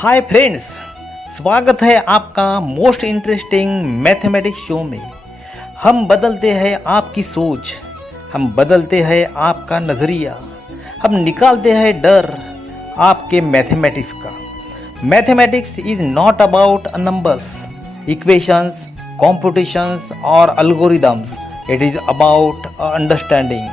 Hi friends, स्वागत है आपका मोस्ट इंटरेस्टिंग मैथमेटिक्स शो में। हम बदलते हैं आपकी सोच, हम बदलते हैं आपका नज़रिया, हम निकालते हैं डर आपके मैथमेटिक्स का। Mathematics is not about numbers, equations, competitions और algorithms. It is about understanding.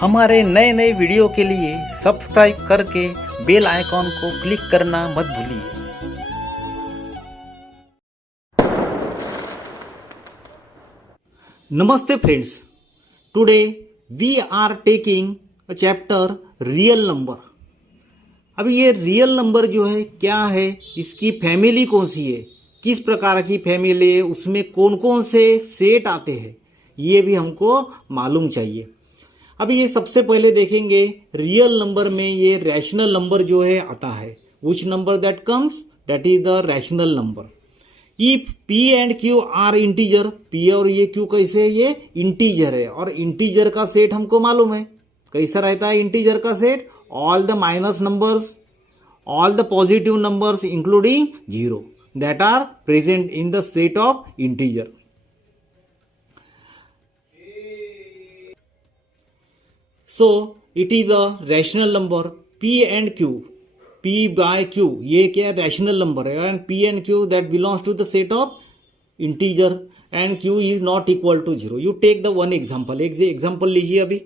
हमारे नए नए वीडियो के लिए सब्सक्राइब करके बेल आइकॉन को क्लिक करना मत भूलिए। नमस्ते friends, today we are taking a chapter real number. अब ये रियल नंबर जो है क्या है, इसकी फैमिली कौन सी है, किस प्रकार की फैमिली है, उसमें कौन कौन से सेट आते हैं, ये भी हमको मालूम चाहिए। अब ये सबसे पहले देखेंगे रियल नंबर में ये रैशनल नंबर जो है आता है। Which number that comes, that is the rational number. If p and q are integer, p और ये q कैसे है, ये इंटीजर है और इंटीजर का सेट हमको मालूम है कैसा रहता है। इंटीजर का set all the minus numbers, all the positive numbers including zero that are present in the set of integer. So it is a rational number p and q, p by q ये क्या rational number है, and p and q that belongs to the set of integer and q is not equal to zero. You take the one example, एक एग्जाम्पल लीजिए अभी,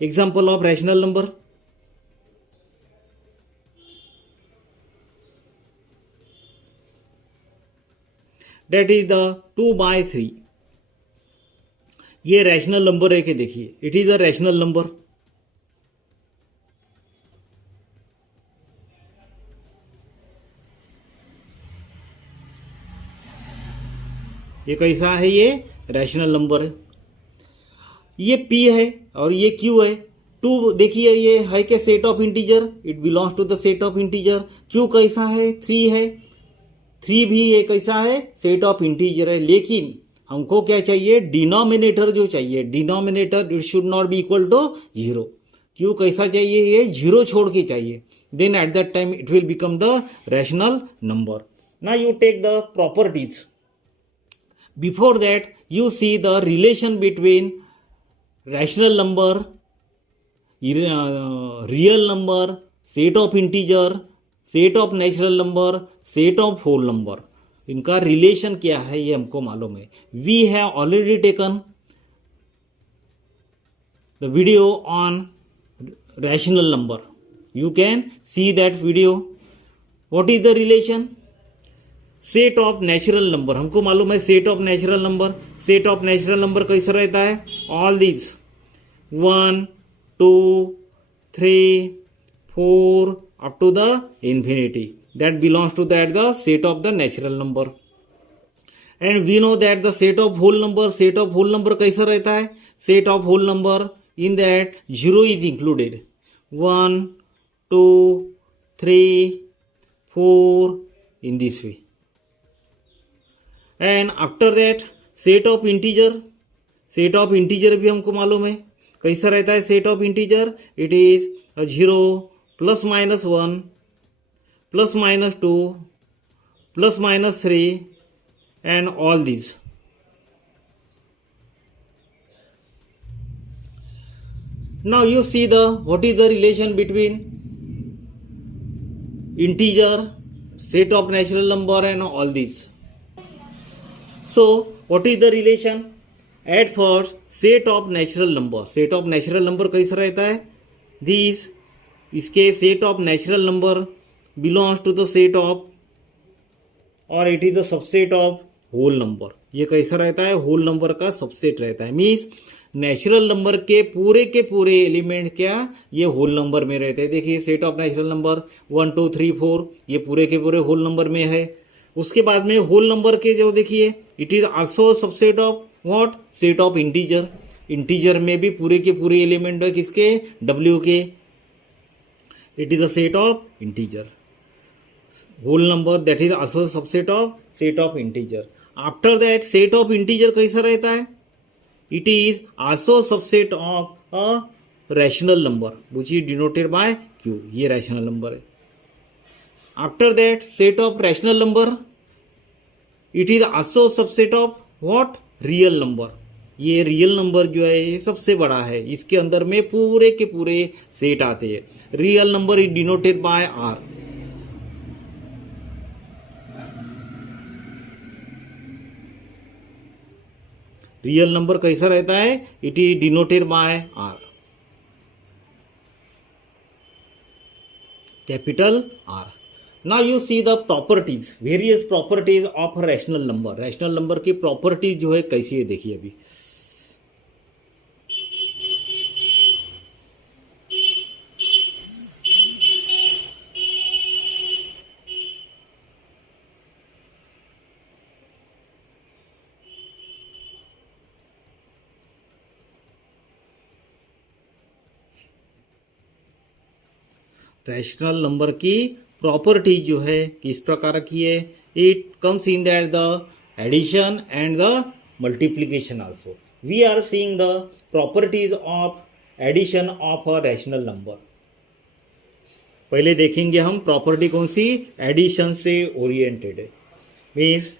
example of rational number. that is the 2/3। ये rational number है कि देखिए, it is a rational number. ये कैसा है, ये रैशनल नंबर है। ये p है और ये q है। 2 देखिए ये है क्या, set of integer, it belongs to the set of integer. q कैसा है, 3 है। 3 भी ये कैसा है, सेट ऑफ इंटीजर है। लेकिन हमको क्या चाहिए, डिनोमिनेटर जो चाहिए, denominator it should not be equal to zero. क्यों कैसा चाहिए, ये जीरो छोड़ के चाहिए, then at that time it will become the rational number. Now you take the properties. Before that you see the relation between rational number, real number, set of integer, set of natural number, set of whole number. इनका relation क्या है ये हमको मालूम है। We have already taken the video on rational number, you can see that video. What is the relation, set of natural number हमको मालूम है। Set of natural number, set of natural number कैसा रहता है, all these 1 2 3 4 up to the infinity, that belongs to that the set of the natural number. And we know that the set of whole number कैसा रहता है, set of whole number in that 0 is included, 1 2 3 4 in this way. And after that set of integer भी हमको मालूम है कैसा रहता है। set of integer it is 0 plus minus 1 plus minus 2 plus minus 3 and all these. Now you see the what is the relation between integer, set of natural number and all these. So what is the relation, at first set of natural number, set of natural number कैसा रहता है, these इसके set of natural number belongs to the set of और it is the subset of whole number। ये कैसा रहता है, whole number का सबसेट रहता है। मीन्स नेचुरल नंबर के पूरे एलिमेंट क्या, ये होल नंबर में रहते हैं। देखिए सेट ऑफ नेचुरल नंबर 1 2 3 4 ये पूरे के पूरे होल नंबर में है। उसके बाद में होल नंबर के जो देखिए, it is also subset of what, set of integer. Integer में भी पूरे के पूरे एलिमेंट है किसके, w के, it is a set of integer. whole number that is also subset of set of integer. After that set of integer कैसा रहता है, it is also subset of a rational number which is denoted by Q, ये rational number है. After that set of rational number, it is also subset of what, real number. ये real number जो है ये सबसे बड़ा है, इसके अंदर में पूरे के पूरे सेट आते हैं. Real number is denoted by R. Real number कैसा रहता है, it is denoted by R, capital R. Now you see the properties, various properties of rational number. Rational number की प्रॉपर्टीज जो है कैसी है देखिए. अभी रैशनल नंबर की प्रॉपर्टी जो है किस प्रकार की है, it comes in that the addition and the multiplication also. We are seeing the properties of addition of a rational number. पहले देखेंगे हम प्रॉपर्टी कौन सी, एडिशन से ओरिएंटेड है, means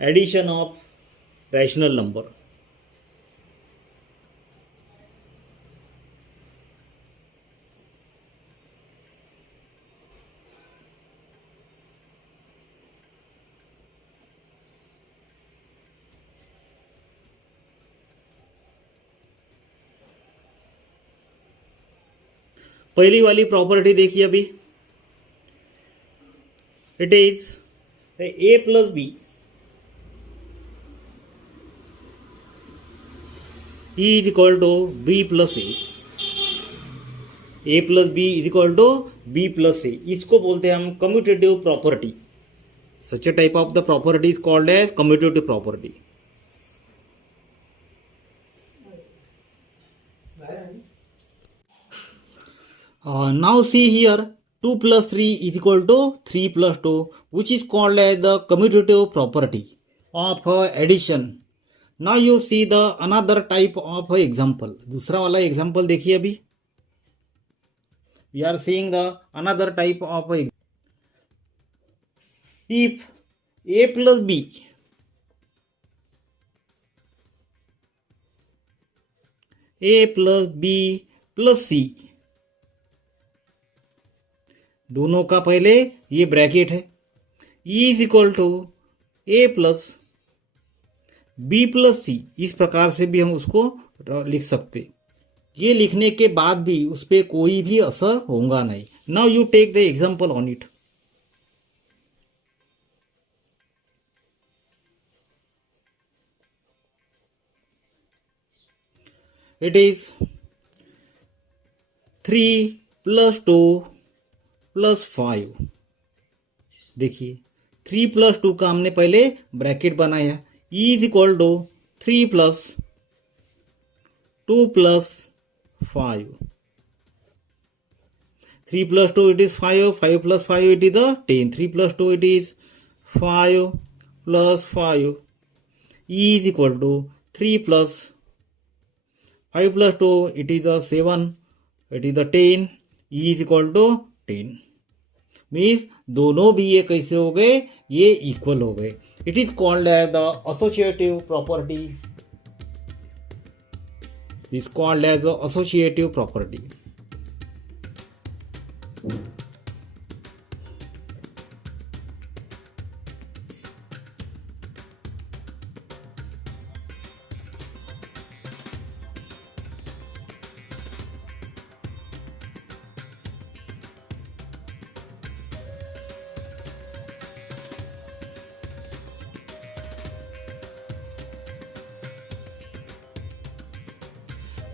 addition of rational number. पहली वाली प्रॉपर्टी देखिए अभी, it is a plus b is equal to b plus a plus b is equal to b plus a. इसको बोलते हैं हम commutative property. Such a type of the property is called as commutative property. Now see here, 2 plus 3 is equal to 3 plus 2, which is called as the commutative property of addition. Now you see the another type of example. दूसरा वाला example देखिए अभी. We are seeing the another type of if a plus b plus c, दोनों का पहले ये bracket है, e is equal to a plus b plus c. इस प्रकार से भी हम उसको लिख सकते. ये लिखने के बाद भी उस पर कोई भी असर होगा नहीं. Now you take the example on it. It is 3 plus 2 plus 5. देखिए 3 प्लस 2 का हमने पहले ब्रैकेट बनाया, E is equal to 3 plus 2 plus 5. 3 plus 2 it is 5, 5 plus 5 it is the 10, 3 plus 2 it is 5 plus 5, e is equal to 3 plus 5 plus 2 it is the 7, it is the 10, e is equal to 10. मीन्स दोनों भी ये कैसे हो गए, ये इक्वल हो गए. It is called as the associative property. Is called as the associative property.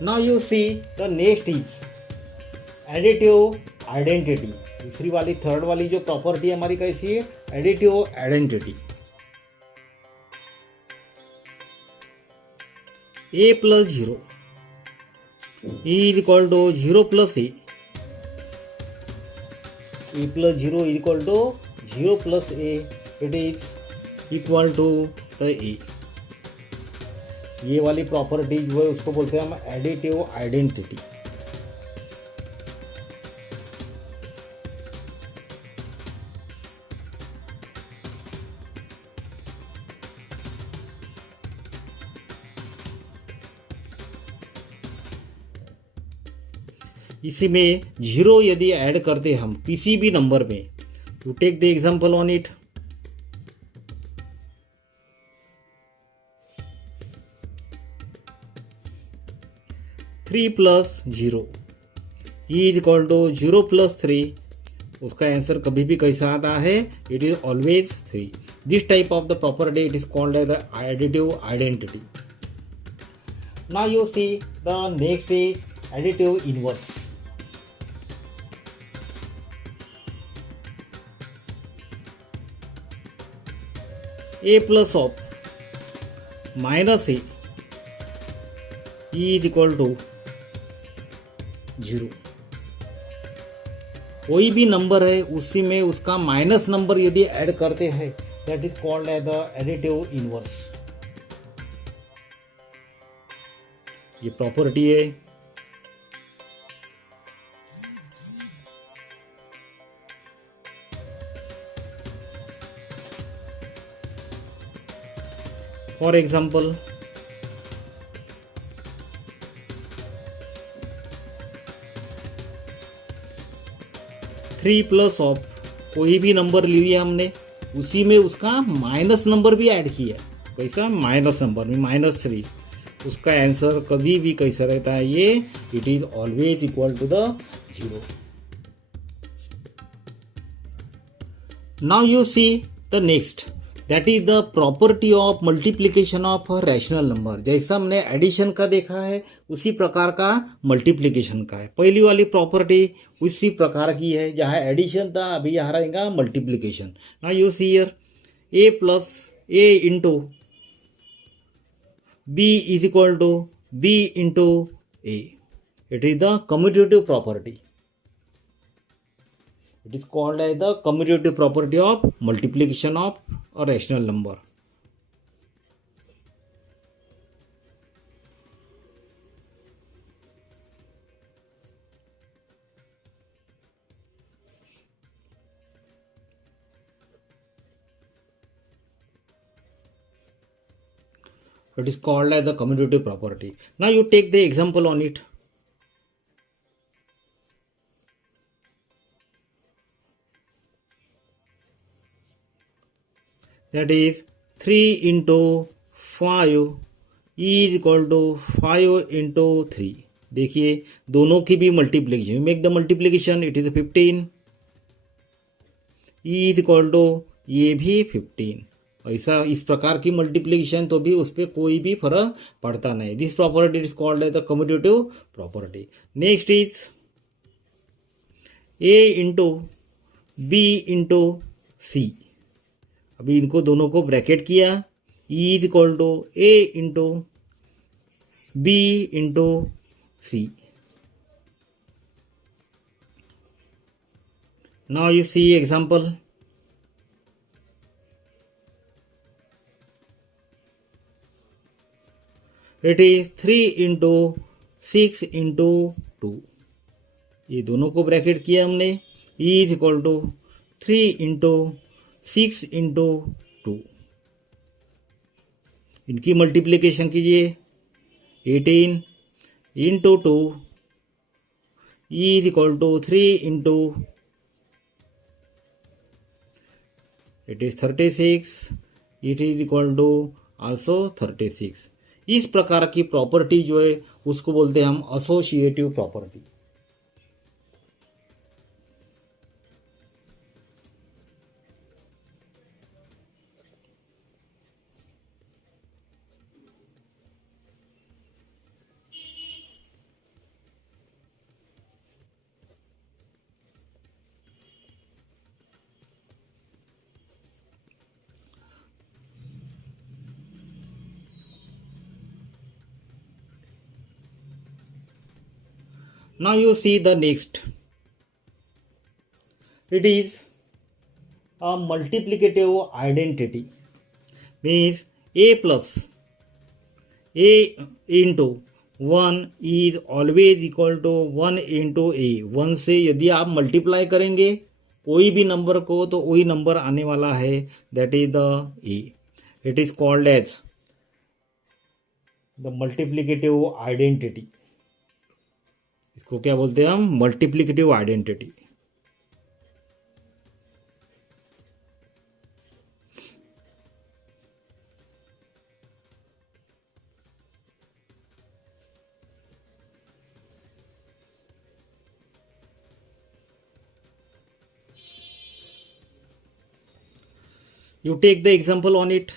Now you see the next is additive identity. दूसरी वाली थर्ड वाली जो प्रॉपर्टी हमारी कैसी है, additive identity. A plus 0 is equal to 0 plus a plus 0 is equal to 0 plus a, it is equal to the a. ये वाली प्रॉपर्टी जो है उसको बोलते हैं हम एडिटिव आइडेंटिटी. इसी में जीरो यदि ऐड करते हम किसी भी नंबर में, to take the example on it, three plus zero is equal to zero plus three, उसका आंसर कभी भी कैसा आता है, it is always three. This type of the property it is called as the additive identity. Now you see the next is additive inverse. A plus of minus a is equal to zero. कोई भी नंबर है उसी में उसका minus number यदि add करते हैं, that is called as the additive inverse. ये प्रॉपर्टी है. For example, three plus of कोई भी नंबर लिया हमने, उसी में उसका माइनस नंबर भी ऐड किया. कैसा माइनस नंबर में माइनस थ्री, उसका आंसर कभी भी कैसा रहता है, ये it is always equal to the zero. Now you see the next, that is the property of multiplication of rational number. जैसा हमने एडिशन का देखा है उसी प्रकार का मल्टीप्लीकेशन का है. पहली वाली प्रॉपर्टी उसी प्रकार की है, जहाँ एडिशन था अभी यहाँ रहेगा multiplication. Now you see here, a plus a into b is equal to b into a. It is the commutative property. It is called as the commutative property of multiplication of a rational number. It is called as the commutative property. Now you take the example on it. That is 3 into 5 is equal to 5 into 3. देखिए दोनों की भी multiplication, make the multiplication, it is 15 is equal to ये भी 15. ऐसा इस प्रकार की मल्टीप्लीकेशन तो भी उस पर कोई भी फर्क पड़ता नहीं. This property is called as the commutative property. Next is a into b into c. अभी इनको दोनों को ब्रैकेट किया, e is equal to a into b into c. Now you see example. It is 3 into 6 into 2. ये दोनों को bracket किया हमने, e is equal to 3 into 6 into 2. इनकी मल्टीप्लीकेशन कीजिए, 18 into 2 is equal to 3 into, it is 36, it is equal to also 36. इस प्रकार की प्रॉपर्टी जो है उसको बोलते हैं हम associative property. Now you see the next. It is a multiplicative identity. Means a plus a into 1 is always equal to 1 into a. 1 से यदि आप मल्टीप्लाई करेंगे कोई भी नंबर को तो वही नंबर आने वाला है, that is the a. It is called as the multiplicative identity. इसको क्या बोलते हैं हम? Multiplicative identity. You take the example on it.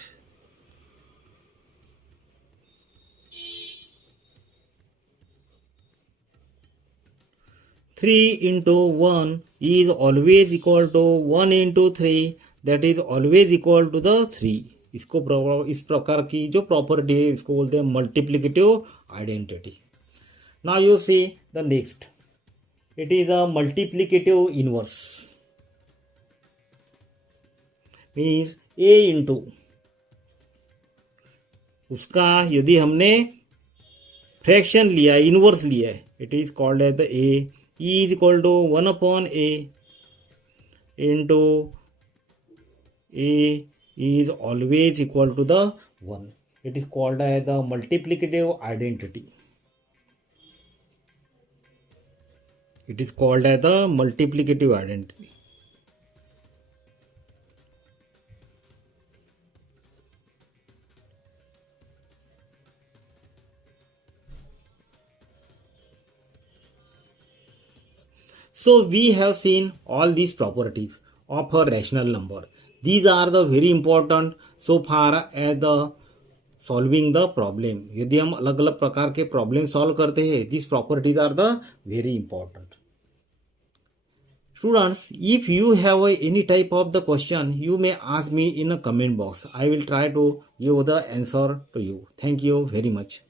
Three into one is always equal to 1 into 3, that is always equal to the 3. इसको इस प्रकार की जो प्रॉपर्टी है इसको बोलते हैं multiplicative identity. Now you see the next. It is a multiplicative inverse. Means a into उसका यदि हमने फ्रैक्शन लिया, इनवर्स लिया है, it is called as the a. E is equal to 1 upon a into a is always equal to the 1. It is called as the multiplicative identity. It is called as the multiplicative identity. So we have seen all these properties of a rational number. These are the very important so far as the solving the problem. यदि हम अलग अलग प्रकार के problem solve करते हैं, these properties are the very important. Students, if you have any type of the question, you may ask me in a comment box. I will try to give the answer to you. Thank you very much.